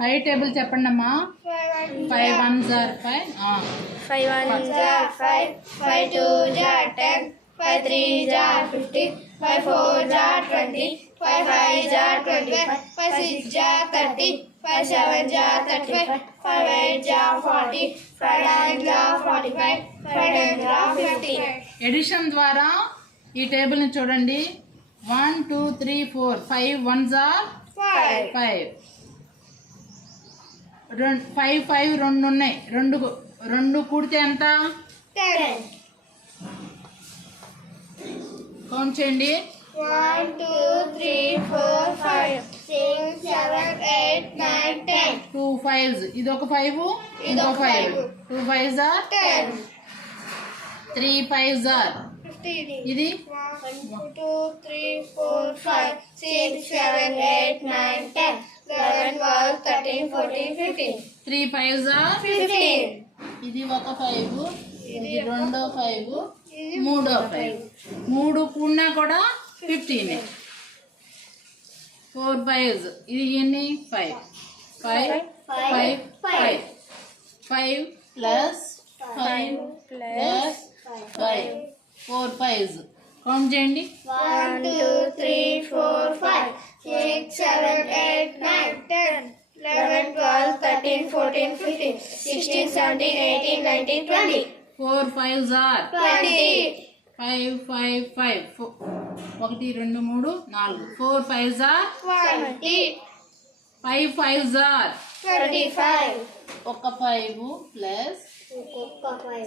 5 table చెప్పండి అమ్మా. 5 1s are 5. 5 1s are 5, 5 2s are 10, 5 3s are 15, 5 4s are 20, 5 5s are 25, 5 6s are 30, 5 7s are 35, 5 8s are 40, 5 9s are 45, 5 10s are 50. Edition ద్వారా ఈ table ని చూడండి. 1 2 3 4 5 1s are 5. 5 5 2 ఉన్నాయి. రెండు కూడితే ఎంత? 10. కౌంట్ చేయండి. 1 2 3 4 5 6 7 8 9 10. 2 5s. ఇది ఒక 5, ఇంకో 5. 2 5s are 10. 3 5s are 15. ఇది 1 2 3 4 5 6 7 8 9 10 11 12 13 14 15. 3 5s are 15. ఇది ఒక 5, ఇది రెండో 5, మూడో 5. 3 కూడినా కూడా 15. 4 5s. ఇది ఎన్ని? 5 5 5 5 5 ప్లస్ 5 ప్లస్ 5 4 5s. కౌంట్ చేయండి. 1 2 3 4 5 6 7 8 9 10 11 12 13 14 15 16 17 18 19 20. 4 5s are 20. 5 5 5 1 2 3 4. 4 5s are 20. 5 5s are 25. ఒక 5 ప్లస్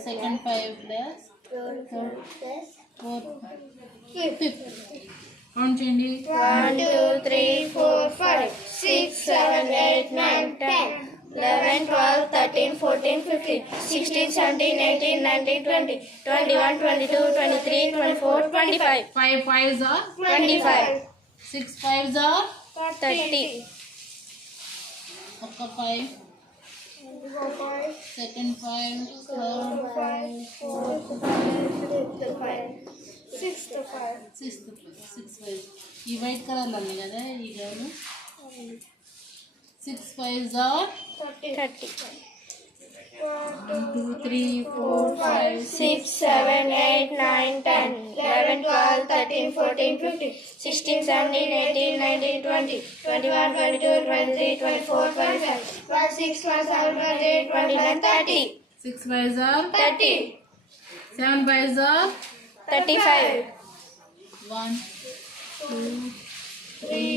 సెకండ్ 5 ప్లస్ 4 5. కౌంట్ చేయండి. 1 2 3 4 5 6 7 8 9 10 11 12 13 14 15 16 17 18 19 20 21 22 23 24 25. 5 5s are 25. 6 5s are 30. ఒక 5 సెకండ్ 5 థర్డ్ 5 సిక్స్త్ 6 ఈ వైట్ కలర్లో ఉన్నాయి కదా ఈ gown. 6 5s are 30. 1 2 3 4 5 6 7 8 9 10 11 12 13 14 15 16 17 18 19 20 21 22 23 24 25 26 27 28 29 30. 6 5s are 30. 7 5s are 35. 1 2 3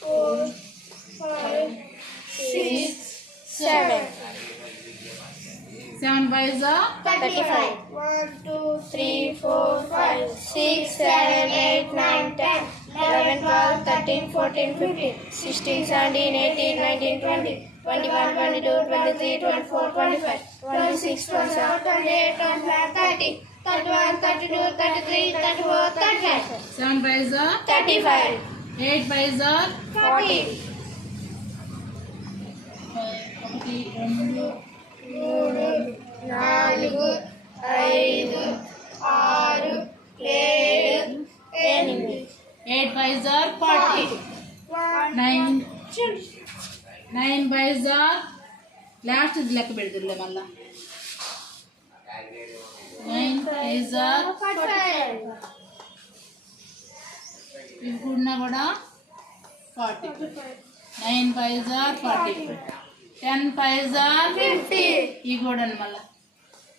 4 5 6 7. 7 5s are 35. 1 2 3 4 5 6 7 8 9 10 11 12 13 14 15 16 17 18 19 20 21 22 23 24 25 26 27 28 29 30 31 32 33 34 35. 7 5s are 35. 8 5s are 40. 1 2 3 4 5 6 7 8. 8 5s are 40. 9 5s are last లెక్క పెడుతుర్లే మళ్ళా. 9 5s are 45. ఇవి కూడినా కూడా 40. 9 5s are 40. 10 5s are 50. ఈ కూడా మళ్ళా.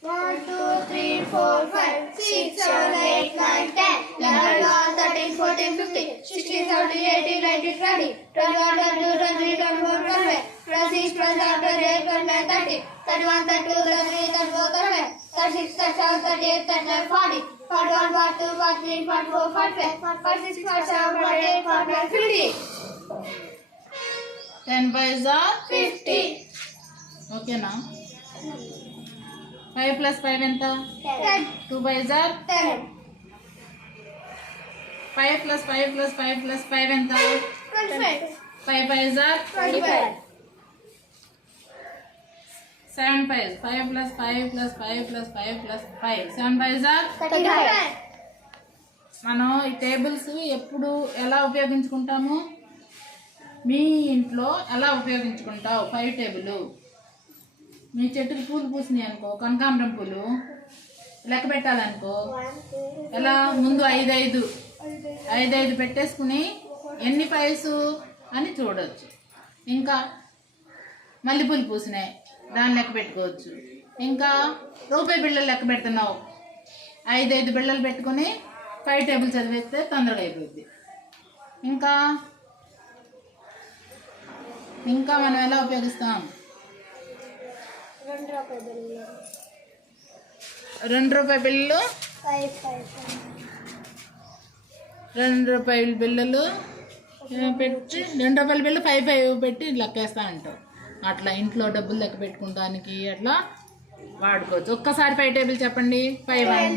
1 2 3 4 5 6 7 8 9 10 11 12 13 14 15 16 17 18 19 20 21 22 23 24 25 26 27 28 29 30 31 32 33 34 35 36 37 38 39 40 41 42 43 44 45 46 47 48 49 50. 10 5s are 50. ఓకేనా? 5 plus 5 ఎంత? 2 5s are 10. 5 plus 5 plus 5 plus 5 ఎంత? 25. 5 5s are 25. 7 5s. 5 plus 5 plus 5 plus 5 plus 5. 7 5s are 35. మనం ఈ టేబుల్స్ ఎప్పుడు ఎలా ఉపయోగించుకుంటాము? మీ ఇంట్లో ఎలా ఉపయోగించుకుంటావు 5 టేబుల్? మీ చెట్టుకి పూలు పూసినాయి అనుకో, కనకాంబరం పూలు లెక్క పెట్టాలనుకో ఎలా? ముందు 5 పెట్టేసుకుని ఎన్ని 5s అని చూడవచ్చు. ఇంకా మల్లెపూలు పూసినాయి, దాన్ని లెక్క పెట్టుకోవచ్చు. ఇంకా రూపాయి బిళ్ళలు లెక్క పెడుతున్నావు, 5 బిళ్ళలు పెట్టుకుని 5 టేబుల్ చదివేస్తే తొందరగా అయిపోద్ది. ఇంకా మనం ఎలా ఉపయోగిస్తాం? 2 రూపాయి బిళ్ళలు, 2 రూపాయల బిళ్ళలు పెట్టి 2 రూపాయల బిల్లు 5 పెట్టి లెక్కేస్తా అంటావు. అట్లా ఇంట్లో డబ్బులు లెక్క పెట్టుకోవడానికి అట్లా వాడుకోవచ్చు. ఒక్కసారి 5 టేబుల్ చెప్పండి. 5 1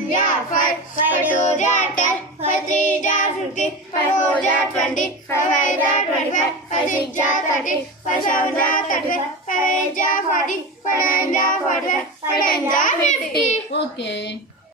5 2 10 5 3 50 5 4 20 5 5 25 5 6 30 5 7 35 5 8 40 5 9 45 5 10 50. ఓకే.